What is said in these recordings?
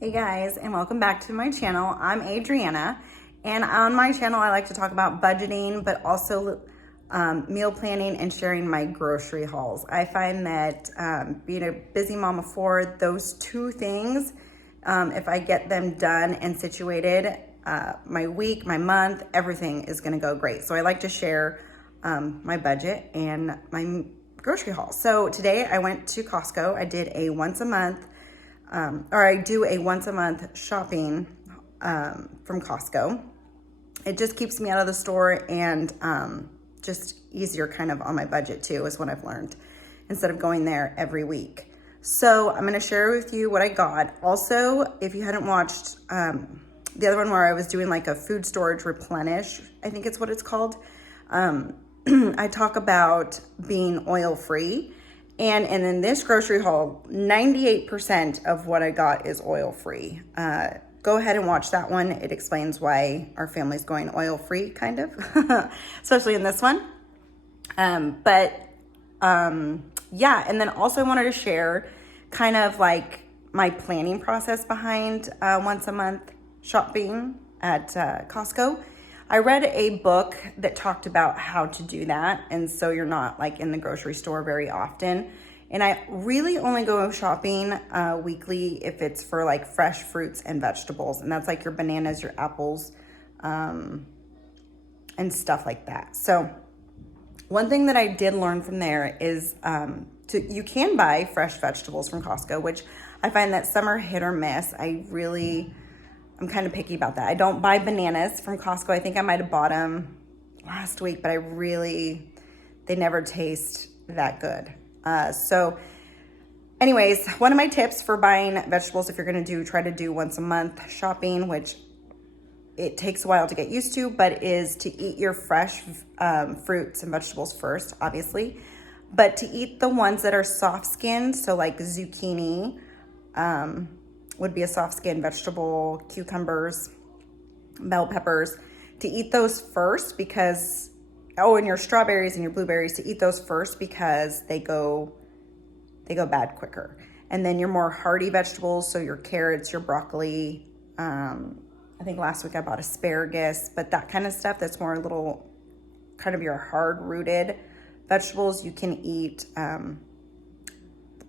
Hey guys, and welcome back to my channel. I'm Adriana, and on my channel I like to talk about budgeting, but also meal planning and sharing my grocery hauls. I find that being a busy mom of four, those two things, if I get them done and situated, my week, my month, everything is gonna go great. So I like to share my budget and my grocery haul. So today I went to Costco. I did a once a month I do a once a month shopping from Costco. It just keeps me out of the store and just easier kind of on my budget too, is what I've learned, instead of going there every week. So I'm going to share with you what I got. Also, if you hadn't watched the other one where I was doing like a food storage replenish, I think it's what it's called. I talk about being oil free. And in this grocery haul, 98% of what I got is oil free. Go ahead and watch that one. It explains why our family's going oil free, kind of, especially in this one. Yeah, and then also I wanted to share kind of like my planning process behind once a month shopping at Costco. I read a book that talked about how to do that, and so you're not like in the grocery store very often. And I really only go shopping weekly if it's for like fresh fruits and vegetables, and that's like your bananas, your apples, and stuff like that. So one thing that I did learn from there is you can buy fresh vegetables from Costco, which I find that some are hit or miss. I'm kind of picky about that. I don't buy bananas from Costco. I think I might have bought them last week, but they never taste that good. So anyways, one of my tips for buying vegetables, if you're going to try to do once a month shopping, which it takes a while to get used to, but is to eat your fresh fruits and vegetables first, obviously, but to eat the ones that are soft skinned. So like zucchini, would be a soft skinned vegetable, cucumbers, bell peppers, to eat those first because, and your strawberries and your blueberries, to eat those first because they go bad quicker. And then your more hardy vegetables, so your carrots, your broccoli, I think last week I bought asparagus, but that kind of stuff that's more little kind of your hard rooted vegetables, you can eat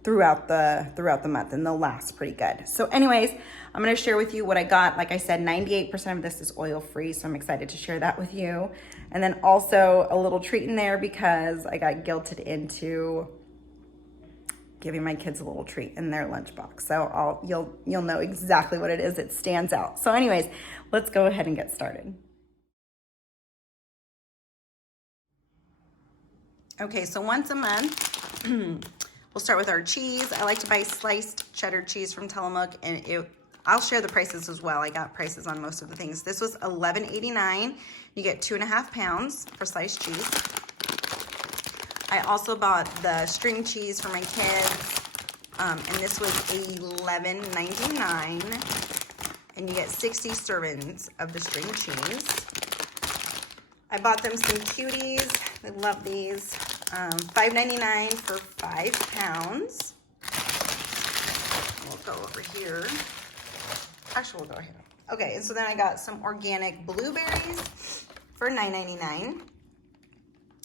throughout the month, and they'll last pretty good. So anyways, I'm going to share with you what I got. Like I said, 98% of this is oil free, so I'm excited to share that with you. And then also a little treat in there because I got guilted into giving my kids a little treat in their lunchbox. So you'll know exactly what it is. It stands out. So anyways, let's go ahead and get started. Okay, so once a month, we'll start with our cheese. I like to buy sliced cheddar cheese from Tillamook, and I'll share the prices as well. I got prices on most of the things. This was $11.89. You get 2.5 pounds for sliced cheese. I also bought the string cheese for my kids, and this was $11.99. And you get 60 servings of the string cheese. I bought them some cuties. I love these. $5.99 for 5 pounds. We'll go over here. Actually, we'll go here. Okay, and so then I got some organic blueberries for $9.99.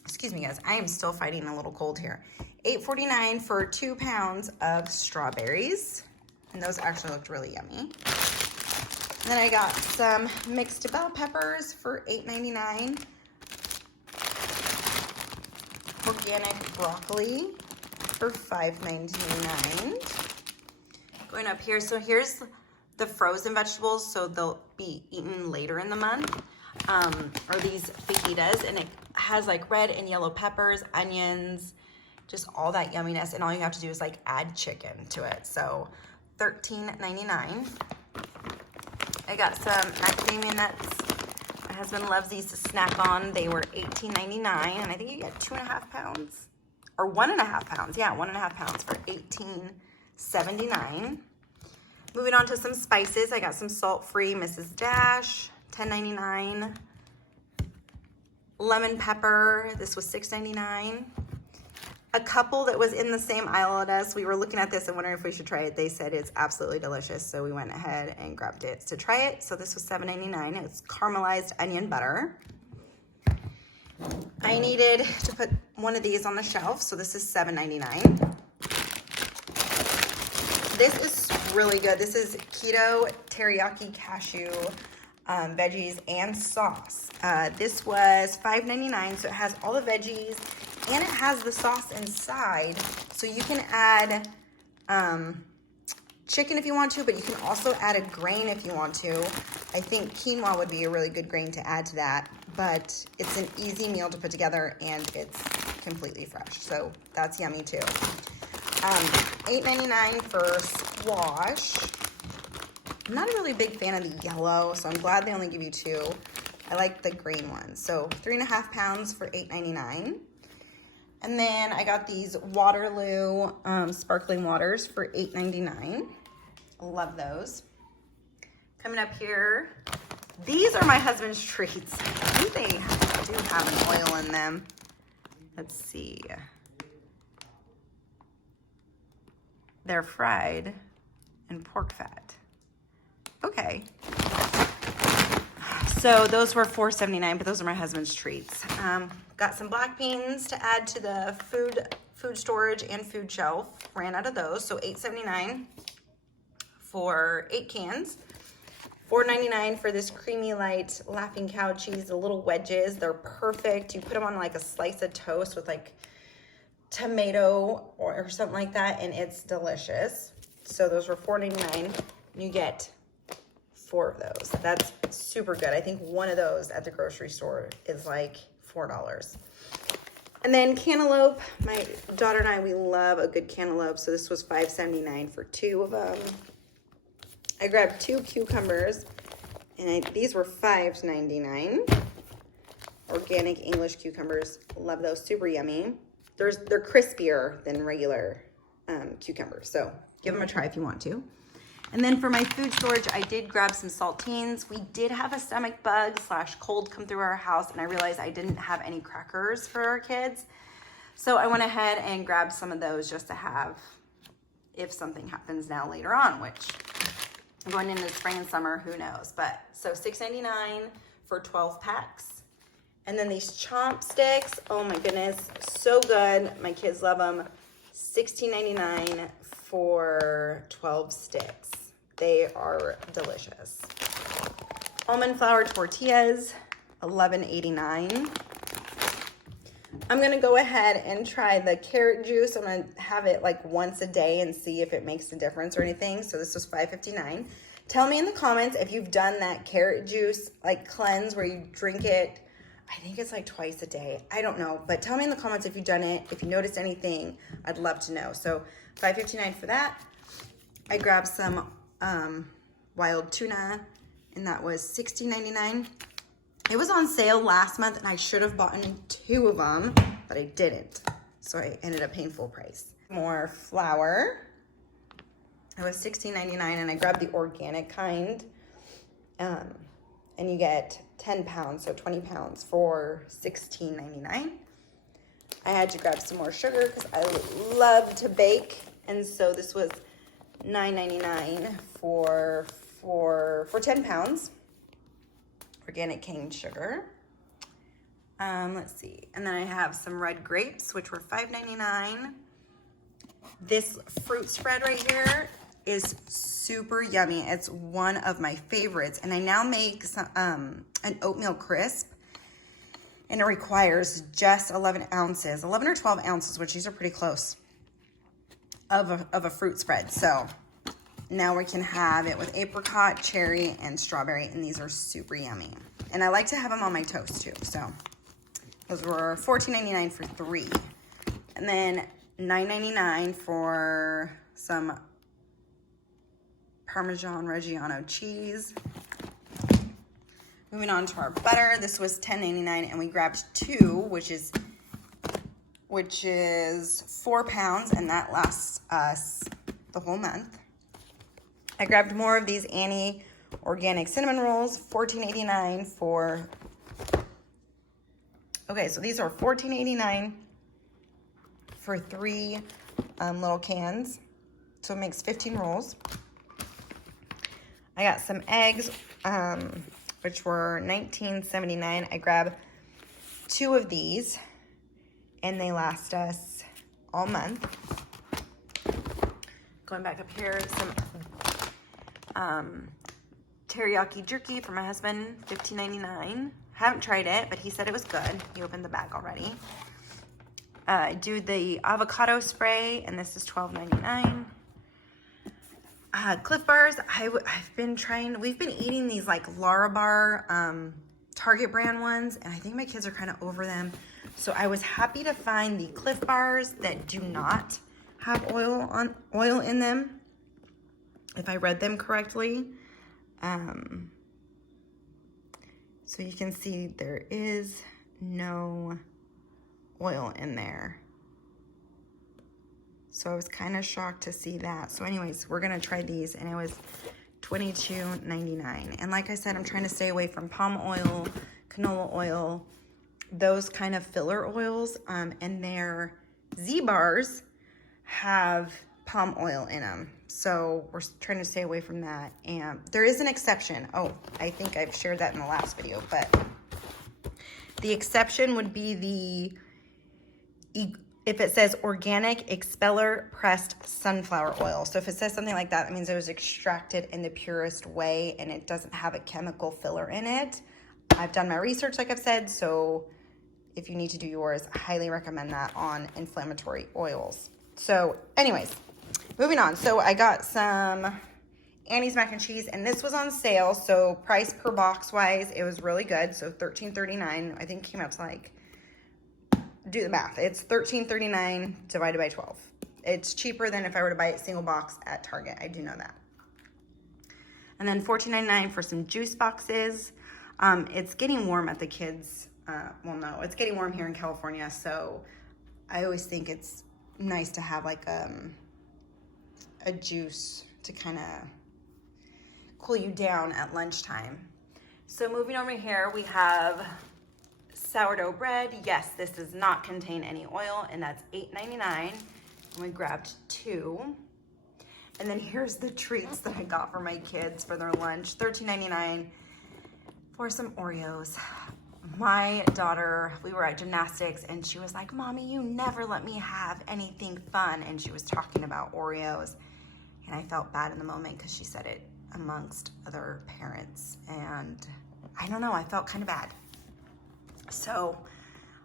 Excuse me, guys. I am still fighting a little cold here. $8.49 for 2 pounds of strawberries. And those actually looked really yummy. And then I got some mixed bell peppers for $8.99. Organic broccoli for $5.99. Going up here, so here's the frozen vegetables, so they'll be eaten later in the month, are these fajitas, and it has like red and yellow peppers, onions, just all that yumminess, and all you have to do is like add chicken to it. So $13.99. I got some macadamia nuts. My husband loves these to snack on. They were $18.99, and I think you get 2.5 pounds, or 1.5 pounds. Yeah, 1.5 pounds for $18.79. Moving on to some spices. I got some salt-free Mrs. Dash, $10.99. Lemon pepper. This was $6.99. a couple that was in the same aisle as us. We were looking at this and wondering if we should try it. They said it's absolutely delicious, so we went ahead and grabbed it to try it. So this was $7.99. It's caramelized onion butter. I needed to put one of these on the shelf, so this is $7.99. This is really good. This is keto teriyaki cashew veggies and sauce. This was $5.99, so it has all the veggies and it has the sauce inside. So you can add chicken if you want to, but you can also add a grain if you want to. I think quinoa would be a really good grain to add to that, but it's an easy meal to put together and it's completely fresh. So that's yummy too. $8.99 for squash. I'm not a really big fan of the yellow, so I'm glad they only give you 2. I like the green one. So 3.5 pounds for $8.99. And then I got these Waterloo sparkling waters for $8.99. Love those. Coming up here, these are my husband's treats. I think they do have an oil in them. Let's see. They're fried in pork fat. Okay. So those were $4.79, but those are my husband's treats. Got some black beans to add to the food storage and food shelf. Ran out of those, so $8.79 for 8 cans. $4.99 for this creamy light Laughing Cow cheese, the little wedges. They're perfect. You put them on like a slice of toast with like tomato or something like that, and it's delicious. So those were $4.99. You get 4 of those. That's super good. I think one of those at the grocery store is like $4. And then cantaloupe. My daughter and I, we love a good cantaloupe. So this was $5.79 for 2 of them. I grabbed 2 cucumbers, and these were $5.99. Organic English cucumbers. Love those. Super yummy. They're crispier than regular cucumbers. So give them a try if you want to. And then for my food storage, I did grab some saltines. We did have a stomach bug / cold come through our house, and I realized I didn't have any crackers for our kids. So I went ahead and grabbed some of those just to have if something happens now later on, which going into spring and summer, who knows. But so $6.99 for 12 packs. And then these chomp sticks, oh my goodness, so good. My kids love them. $16.99 for 12 sticks. They are delicious. Almond flour tortillas, $11.89. I'm gonna go ahead and try the carrot juice. I'm gonna have it like once a day and see if it makes a difference or anything. So this was $5.59. Tell me in the comments if you've done that carrot juice like cleanse where you drink it. I think it's like twice a day. I don't know, but tell me in the comments if you've done it, if you noticed anything. I'd love to know. So $5.59 for that. I grabbed some wild tuna, and that was $16.99. It was on sale last month, and I should have bought 2 of them, but I didn't. So I ended up paying full price. More flour. It was $16.99, and I grabbed the organic kind. And you get 10 pounds, so 20 pounds for $16.99. I had to grab some more sugar because I love to bake, and so this was $9.99 for 10 pounds. Organic cane sugar. Let's see, and then I have some red grapes, which were $5.99. This fruit spread right here is super yummy. It's one of my favorites, and I now make some, an oatmeal crisp, and it requires just 11 or 12 ounces, which these are pretty close, of a fruit spread. So now we can have it with apricot, cherry, and strawberry, and these are super yummy. And I like to have them on my toast too. So those were $14.99 for 3, and then $9.99 for some Parmesan Reggiano cheese. Moving on to our butter. This was $10.99, and we grabbed 2, which is 4 pounds, and that lasts us the whole month. I grabbed more of these Annie organic cinnamon rolls, $14.89 for. Okay, so these are $14.89 for 3 little cans. So it makes 15 rolls. I got some eggs, which were $19.79. I grabbed 2 of these, and they last us all month. Going back up here, some teriyaki jerky for my husband, $15.99. Haven't tried it, but he said it was good. He opened the bag already. I do the avocado spray, and this is $12.99. Cliff Bars, we've been eating these like Larabar Target brand ones, and I think my kids are kind of over them. So I was happy to find the Cliff Bars that do not have oil in them, if I read them correctly. So you can see there is no oil in there. So I was kind of shocked to see that. So anyways, we're gonna try these, and it was $22.99. And like I said, I'm trying to stay away from palm oil, canola oil, those kind of filler oils. And their Z-Bars have palm oil in them. So we're trying to stay away from that. And there is an exception. Oh, I think I've shared that in the last video, but the exception would be if it says organic expeller pressed sunflower oil. So if it says something like that, that means it was extracted in the purest way and it doesn't have a chemical filler in it. I've done my research, like I've said, so if you need to do yours, I highly recommend that on inflammatory oils. So anyways, moving on. So I got some Annie's mac and cheese, and this was on sale. So price per box wise, it was really good. So $13.39, I think came out to like, do the math. It's $13.39 divided by 12. It's cheaper than if I were to buy it single box at Target. I do know that. And then $14.99 for some juice boxes. It's getting warm at the kids. Well, no, it's getting warm here in California. So I always think it's nice to have like a juice to kind of cool you down at lunchtime. So moving over here, we have sourdough bread. Yes, this does not contain any oil, and that's $8.99. And we grabbed 2. And then here's the treats that I got for my kids for their lunch. $13.99 for some Oreos. My daughter, we were at gymnastics, and she was like, "Mommy, you never let me have anything fun." And she was talking about Oreos. And I felt bad in the moment because she said it amongst other parents. And I don't know, I felt kind of bad. So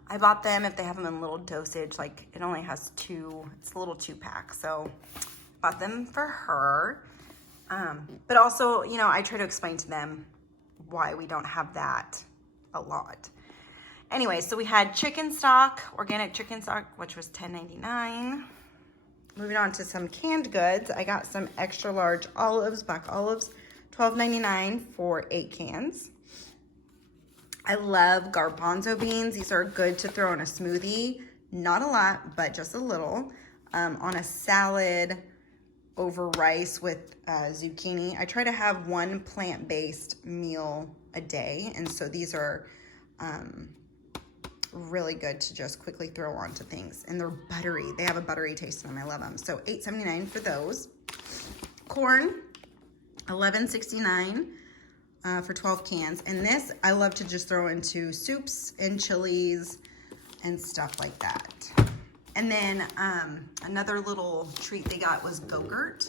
I bought them if they have them in a little dosage, like it only has 2, it's a little 2-pack. So bought them for her. But also, you know, I try to explain to them why we don't have that a lot. Anyway, so we had chicken stock, organic chicken stock, which was $10.99. Moving on to some canned goods. I got some extra large olives, black olives, $12.99 for 8 cans. I love garbanzo beans. These are good to throw in a smoothie. Not a lot, but just a little. On a salad over rice with zucchini. I try to have 1 plant-based meal a day. And so these are really good to just quickly throw onto things. And they're buttery. They have a buttery taste to them. I love them. So $8.79 for those. Corn, $11.69. For 12 cans. And this I love to just throw into soups and chilies and stuff like that. And then another little treat they got was Go-Gurt.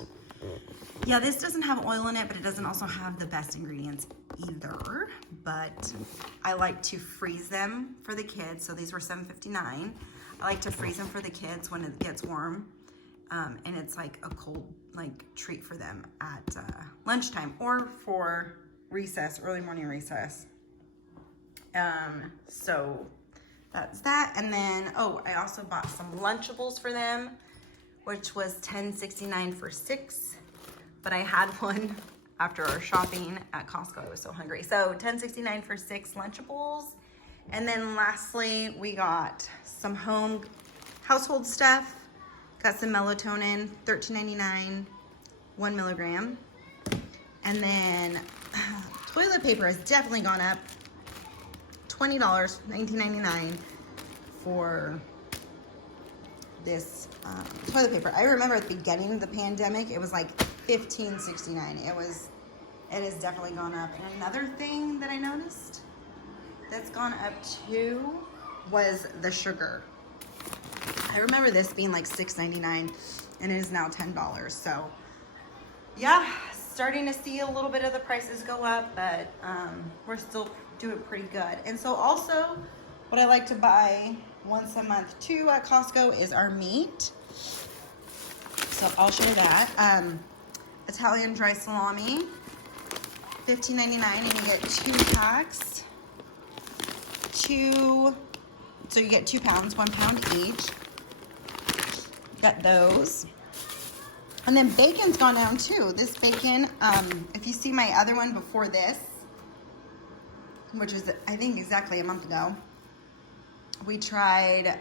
Yeah, this doesn't have oil in it, but it doesn't also have the best ingredients either. But I like to freeze them for the kids. So these were $7.59. I like to freeze them for the kids when it gets warm. And it's like a cold treat for them at lunchtime or for recess, early morning recess. So that's that. And then, oh, I also bought some Lunchables for them, which was $10.69 for 6. But I had one after our shopping at Costco. I was so hungry. So $10.69 for 6 Lunchables. And then lastly, we got some household stuff. Got some melatonin, $13.99, 1 milligram. And then toilet paper has definitely gone up. $20, $19.99 for this toilet paper. I remember at the beginning of the pandemic, it was like $15.69. It has definitely gone up. And another thing that I noticed that's gone up too was the sugar. I remember this being like $6.99 and it is now $10. So yeah, starting to see a little bit of the prices go up, but we're still doing pretty good. And so also what I like to buy once a month too at Costco is our meat. So I'll share that. Italian dry salami, $15.99, and you get 2 packs. So you get 2 pounds, 1 pound each. Got those. And then bacon's gone down too. This bacon, if you see my other one before this, which was I think exactly a month ago, we tried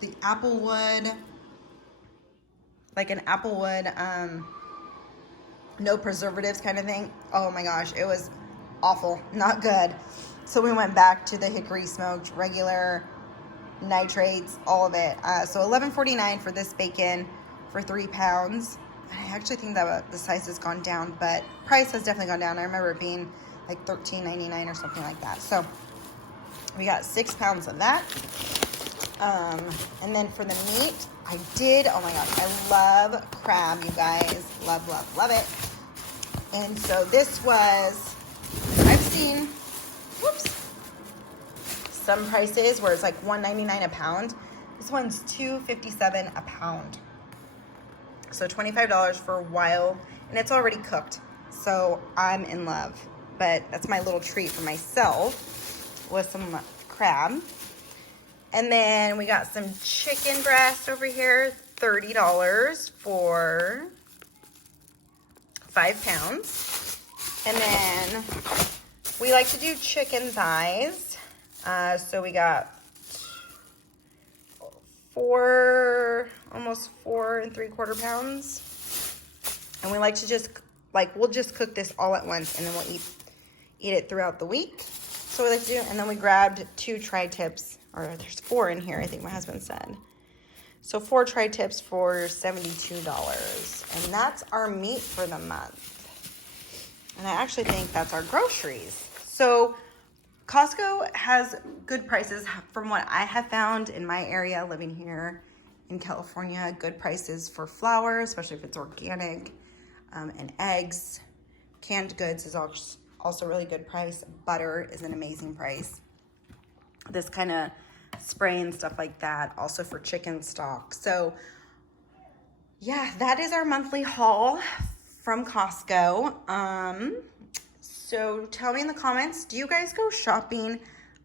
the Applewood, like an Applewood, no preservatives kind of thing. Oh my gosh, it was awful, not good. So we went back to the hickory smoked, regular, nitrates, all of it. So $11.49 for this bacon for 3 pounds. I actually think that the size has gone down, but price has definitely gone down. I remember it being like $13.99 or something like that. So we got 6 pounds of that. And then for the meat, oh my gosh, I love crab, you guys. Love, love, love it. And so this was, I've seen, some prices where it's like $1.99 a pound. This one's $2.57 a pound. So $25 for a while, and it's already cooked. So I'm in love. But that's my little treat for myself with some crab. And then we got some chicken breast over here, $30 for 5 pounds. And then we like to do chicken thighs. So we got almost 4 3/4 pounds. And we like to just, we'll just cook this all at once and then we'll eat it throughout the week. So we like to do, and then we grabbed 2 tri-tips, or there's 4 in here, I think my husband said. So 4 tri-tips for $72. And that's our meat for the month. And I actually think that's our groceries. So Costco has good prices from what I have found in my area living here in California. Good prices for flour, especially if it's organic, and eggs. Canned goods is also really good price. Butter is an amazing price. This kind of spray and stuff like that, also for chicken stock. So yeah, that is our monthly haul from Costco. So tell me in the comments, do you guys go shopping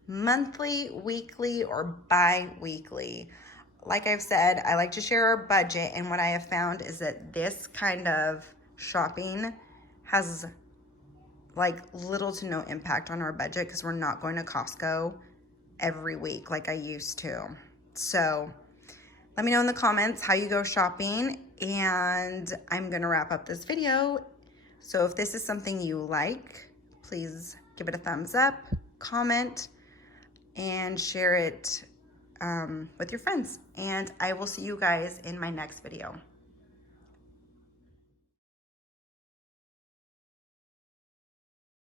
monthly, weekly, or bi-weekly? Like I've said, I like to share our budget, and what I have found is that this kind of shopping has like little to no impact on our budget because we're not going to Costco every week like I used to. So let me know in the comments how you go shopping, and I'm gonna wrap up this video. So if this is something you like, please give it a thumbs up, comment, and share it with your friends. And I will see you guys in my next video.